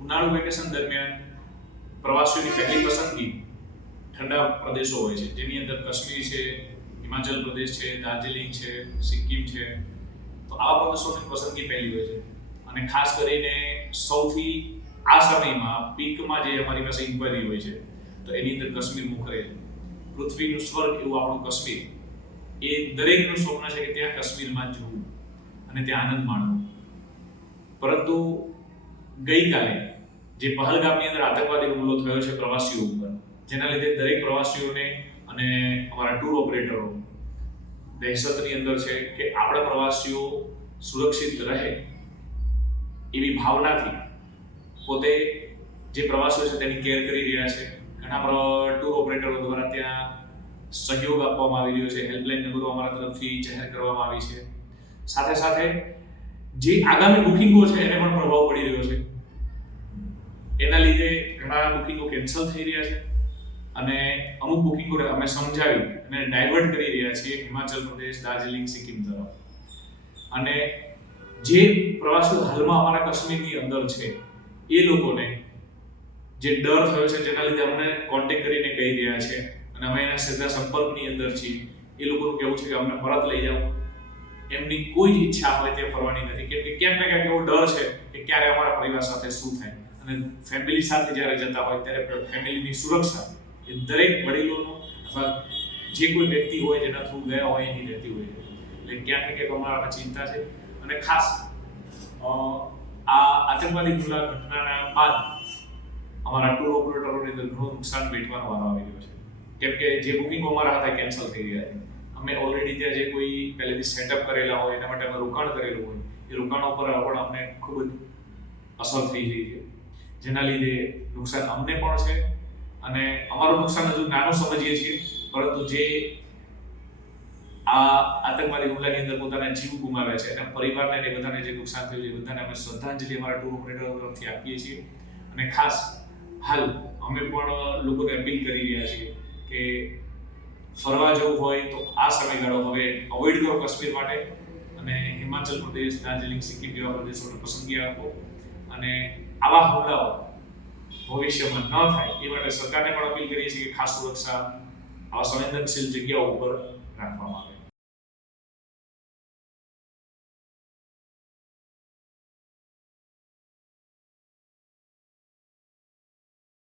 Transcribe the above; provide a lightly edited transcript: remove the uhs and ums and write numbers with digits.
ઉનાળુ વેકેશન દરમિયાન પ્રવાસીઓની પહેલી પસંદગી ઠંડા પ્રદેશો હોય છે, જેની અંદર કાશ્મીર છે, હિમાચલ પ્રદેશ છે, દાર્જિલિંગ છે, સિક્કિમ છે. તો આવા પ્રદેશોની પસંદગી પહેલી હોય છે. અને ખાસ કરીને સૌથી આ સમયમાં પીકમાં જે અમારી પાસે ઇન્ક્વાયરી હોય છે, તો એની અંદર કાશ્મીર મોખરે છે. પૃથ્વીનું સ્વર્ગ એવું આપણું કાશ્મીર, એ દરેકનું સ્વપ્ન છે કે ત્યાં કાશ્મીરમાં જવું અને ત્યાં આનંદ માણવો. પરંતુ ગઈકાલે જે પહલગામની અંદર આતંકવાદી હુમલો થયો છે પ્રવાસીઓ ઉપર, જેના લીધે દરેક પ્રવાસીઓને અને અમારા ટૂર ઓપરેટરો દહેશતની અંદર છે કે આપણા પ્રવાસીઓ સુરક્ષિત રહે એવી ભાવનાથી પોતે જે પ્રવાસીઓ છે તેની કેર કરી રહ્યા છે. ઘણા ટૂર ઓપરેટરો દ્વારા ત્યાં સહયોગ આપવામાં આવી રહ્યો છે. હેલ્પલાઇન નંબરો અમારા તરફથી જાહેર કરવામાં આવી છે. સાથે સાથે જે આગામી બુકિંગો છે એને પણ પ્રભાવ પડી રહ્યો છે. એના લીધે ઘણા બુકિંગો કેન્સલ થઈ રહ્યા છે અને અમુક બુકિંગોને અમે સમજાવી અને ડાયવર્ટ કરી રહ્યા છીએ હિમાચલ પ્રદેશ, દાર્જિલિંગ, સિક્કિમ તરફ. અને જે પ્રવાસીઓ હાલમાં અમારા કાશ્મીરની અંદર છે એ લોકોને જે ડર થયો છે જેના લીધે અમને કોન્ટેક્ટ કરીને કહી રહ્યા છે અને અમે એના સીધા સંપર્કની અંદર છીએ. એ લોકોનું કહેવું છે કે અમને પરત લઈ જાઓ. એમની કોઈ જ ઈચ્છા હોય તે ફરવાની નથી, કેમ કે ક્યાંક ને ક્યાંક એવો ડર છે કે ક્યારે અમારા પરિવાર સાથે શું થાય. અને ફેમિલી સાથે જ્યારે જતા હોય ત્યારે ફેમિલીની સુરક્ષા એ દરેક વડીલોનો અથવા જે કોઈ વ્યક્તિ હોય જેના થ્રુ ગયા હોય એની રહેતી હોય. એટલે ક્યાંક ને ક્યાંક અમારા ચિંતા છે. અને ખાસ આ આતંકવાદી હુમલા ઘટનાના બાદ અમારા ટૂર ઓપરેટરોની અંદર ઘણું નુકસાન વેઠવાનો વારો આવી રહ્યો છે. કેમ કે જે બુકિંગો અમારા હતા કેન્સલ થઈ ગયા છે. અમે ઓલરેડી ત્યાં જે કોઈ પહેલેથી સેટઅપ કરેલા હોય એના માટે અમે રોકાણ કરેલું હોય એ રોકાણો પર પણ અમને ખૂબ જ અસર થઈ રહી છે, જેના લીધે નુકસાન અમને પણ છે. અને અમારું નુકસાન હજુ નાનું સમજીએ છીએ, પરંતુ જે આ આતંકવાદી હુમલાની અંદર પોતાના જીવ ગુમાવ્યા છે એના પરિવારને એ બધાને જે નુકસાન થયું છે એ બધાને અમે શ્રદ્ધાંજલિ અમારા ટૂર ઓપરેટરો તરફથી આપીએ છીએ. અને ખાસ હાલ અમે પણ લોકોને અપીલ કરી રહ્યા છીએ કે ફરવા જવું હોય તો આ સમયગાળો હવે અવોઇડ કરો કાશ્મીર માટે, અને હિમાચલ પ્રદેશ, દાર્જિલિંગ, સિક્કિમ જેવા પ્રદેશોને પસંદગી આપો. અને આવા હુમલાઓ ભવિષ્યમાં ન થાય એ માટે સરકારને પણ અપીલ કરીએ છીએ કે ખાસ સુરક્ષા આવા સંવેદનશીલ જગ્યાઓ ઉપર રાખવામાં આવે.